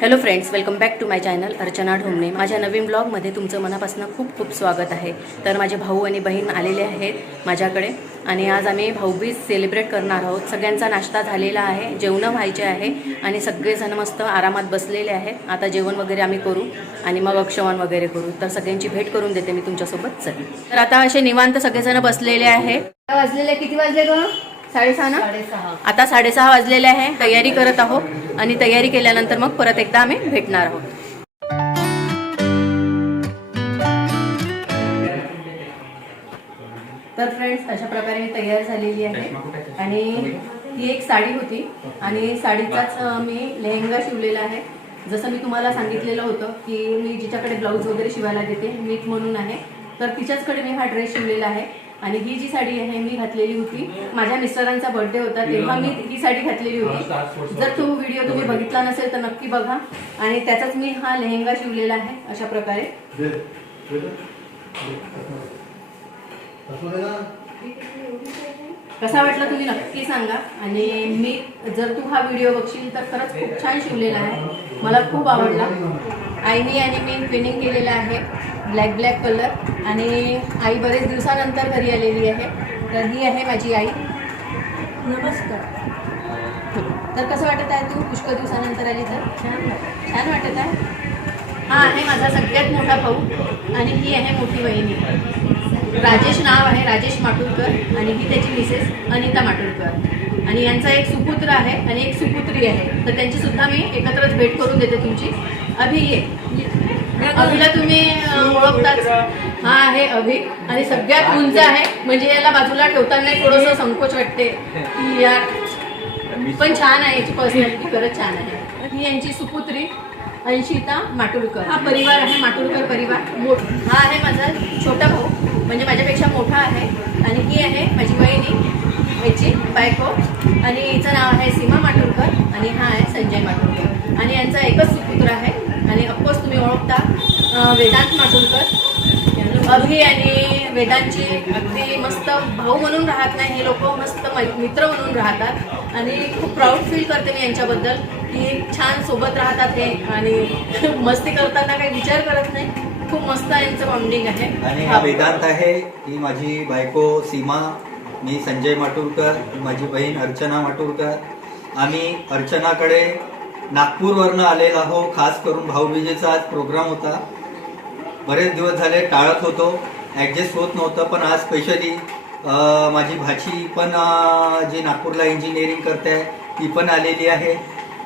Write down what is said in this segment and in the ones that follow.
Hello friends, welcome back to my channel Archana Dhomane. माझ्या नवीन ब्लॉगमध्ये तुमचं मनापासून खूप खूप स्वागत आहे. तर माझे भाऊ आणि बहीण आलेले आहेत माझ्याकडे आणि आज आम्ही भाऊबीज सेलिब्रेट करणार आहोत. सगळ्यांचा नाश्ता झालेला आहे, जेवणं व्हायचे आहे आणि सगळेजण मस्त आरामात बसलेले आहेत. आता जेवण वगैरे आम्ही करू आणि मग अक्षवान वगैरे करू. तर सगळ्यांची भेट करून देते मी तुमच्यासोबत. चल, तर आता असे निवांत सगळेजण बसलेले आहे. वाजलेले किती वाजले ग? 6:30 ना. आता 6:30 वाजलेले आहे. तयारी करत आहोत आणि तयारी केल्यानंतर मग परत एकदा आम्ही भेटणार आहोत. तर फ्रेंड्स, अशा प्रकारे मी तयार झालेली आहे आणि ही एक साडी होती आणि साडीचाच मी लेहंगा शिवलेला आहे. जसं मी तुम्हाला सांगितलेलं होतं की मी जिच्याकडे ब्लाऊज वगैरे शिवायला देते, मीच म्हणून आहे, तर तिच्याचकडे मी हा ड्रेस शिवलेला आहे. आणि ही जी साडी आहे मी घातलेली होती, माझ्या मिस्टरांचा बर्थडे होता तेव्हा मी ही साडी घातलेली होती. जर तो व्हिडिओ तुम्ही बघितला नसेल तर नक्की बघा. आणि त्याचाच मी हा लेहंगा शिवलेला आहे अशा प्रकारे. कसा वाटला तुम्ही नक्की सांगा. आणि मी जर तू हा व्हिडिओ बघशील तर खरंच खूप छान शिवलेला आहे, मला खूप आवडला. आईनी आणि मी ट्विनिंग केलेला आहे, ब्लॅक कलर. आणि आई बरेच दिवसानंतर घरी आलेली आहे. तर ही आहे माझी आई. नमस्कार. तर कसं वाटत आहे तू पुष्कळ दिवसानंतर आली तर? छान वाटत आहे. हा आहे माझा सगळ्यात मोठा भाऊ आणि ही आहे मोठी बहिणी. राजेश नाव आहे, राजेश माटुरकर. आणि ही त्याची मिसेस अनिता माटुरकर. आणि यांचा एक सुपुत्र आहे आणि एक सुपुत्री आहे. तर त्यांची सुद्धा मी एकत्रच भेट करून देते तुमची. अभि ये. अभिला तुम्ही ओळखताच. हा आहे अभि आणि सगळ्यात उंच आहे, म्हणजे याला बाजूला ठेवताना थोडंसं संकोच वाटते की यार, पण छान आहे याची पर्सनॅलिटी, खरंच छान आहे. ही यांची सुपुत्री अंशिता माटुरकर. हा परिवार आहे माटुरकर परिवार. हा आहे माझा छोटा भाऊ, म्हणजे माझ्यापेक्षा मोठा आहे. आणि ही आहे माझी वहिनी, याची बायको. आणि हिचं नाव आहे सीमा माटुरकर आणि हा आहे संजय माटुरकर. आणि यांचा एकच सुपुत्र आहे. आणि ऑफकोर्स तुम्ही ओळखता वेदांत माटुरकर. अभि आणि वेदांची अगदी मस्त भाऊ म्हणून राहत नाही, हे लोक मस्त मित्र म्हणून राहतात. आणि खूप प्राऊड फील करते मी यांच्याबद्दल की छान सोबत राहतात हे आणि मस्ती करताना काही विचार करत नाही. खूप मस्त यांचं बॉन्डिंग आहे. आणि हा वेदांत आहे, ही माझी बायको सीमा, मी संजय माटुरकर, माझी बहीण अर्चना माटुरकर. आम्ही अर्चनाकडे नागपूरवरनं आलेलो आहो, खास करून भाऊबीजेचा आज प्रोग्राम होता. बरेच दिवस झाले टाळत होतो, ॲडजस्ट होत नव्हतं, पण आज स्पेशली माझी भाची पण जी नागपूरला इंजिनिअरिंग करते आहे ती पण आलेली आहे.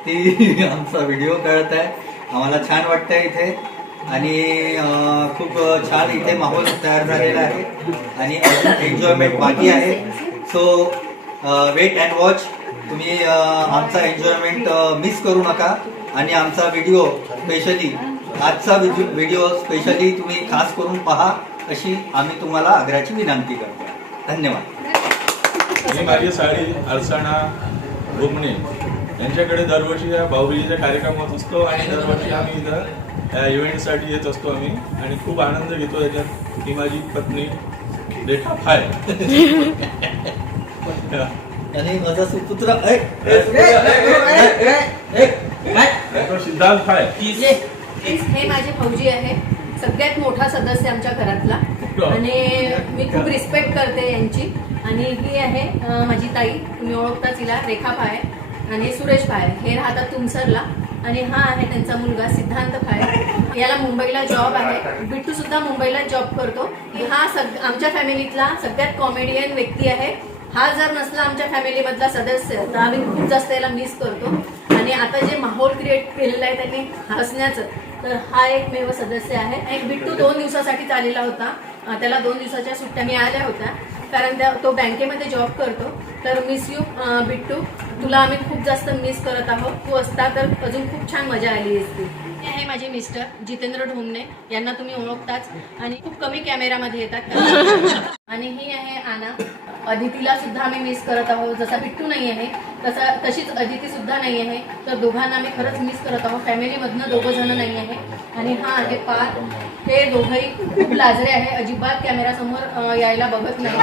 ती आमचा व्हिडिओ काढत आहे. आम्हाला छान वाटतं आहे इथे आणि खूप छान इथे माहोल तयार झालेला आहे आणि एन्जॉयमेंट बाकी आहे. So wait and watch. तुम्ही आमचा एन्जॉयमेंट मिस करू नका आणि आमचा व्हिडिओ स्पेशली आजचा व्हिडिओ स्पेशली तुम्ही खास करून पहा अशी आम्ही तुम्हाला आग्रहाची विनंती करतो. धन्यवाद. मी माझी साडी अर्चना ढोमणे यांच्याकडे दरवर्षी या भाऊबीजेचा कार्यक्रम होत असतो आणि दरवर्षी आम्ही इथं या इव्हेंटसाठी येत असतो आम्ही आणि खूप आनंद घेतो याच्यात. ही माझी पत्नी रेखा फाय आणि माझा सुपुत्र सिद्धांत फाय. हे माझे भाऊजी आहे, सगळ्यात मोठा सदस्य आमच्या घरातला. आणि मी खूप रिस्पेक्ट करते यांची. आणि ही आहे माझी ताई, तुम्ही ओळखताच हिला, रेखा फाय. आणि सुरेश फाय, हे राहतात तुमसरला. आणि हा आहे त्यांचा मुलगा सिद्धांत फाय, याला मुंबईला जॉब आहे. बिट्टू सुद्धा मुंबईला जॉब करतो. हा आमच्या फॅमिलीतला सगळ्यात कॉमेडियन व्यक्ती आहे. हा जर नसला आमच्या फॅमिलीमधला सदस्य तर आम्ही खूप जास्त याला मिस करतो. आणि आता जे माहोल क्रिएट केलेलं आहे त्यांनी हसण्याचं, तर हा एकमेव सदस्य आहे. एक बिट्टू 2 दिवसासाठी आलेला होता, त्याला 2 दिवसाच्या सुट्ट्या मिळाल्या होत्या कारण तो बँकेमध्ये जॉब करतो. तर मिस यू बिट्टू, तुला आम्ही खूप जास्त मिस करत आहोत. तू असता तर अजून खूप छान मजा आली असती. हे आहे माझे मिस्टर जितेंद्र ढोमणे, यांना तुम्ही ओळखताच आणि खूप कमी कॅमेरामध्ये येतात. आणि ही आहे आना. अदितीला सुद्धा आम्ही मिस करत आहोत. जसा बिट्टू नाही आहे तशीच अदिती सुद्धा नाही आहे. तर दोघांना आम्ही खरंच मिस करत आहोत. फॅमिलीमधनं 2 जण नाही आहे. आणि हा आहे पार, हे दोघंही खूप लाजरे आहे, अजिबात कॅमेरासमोर यायला बघत नाही.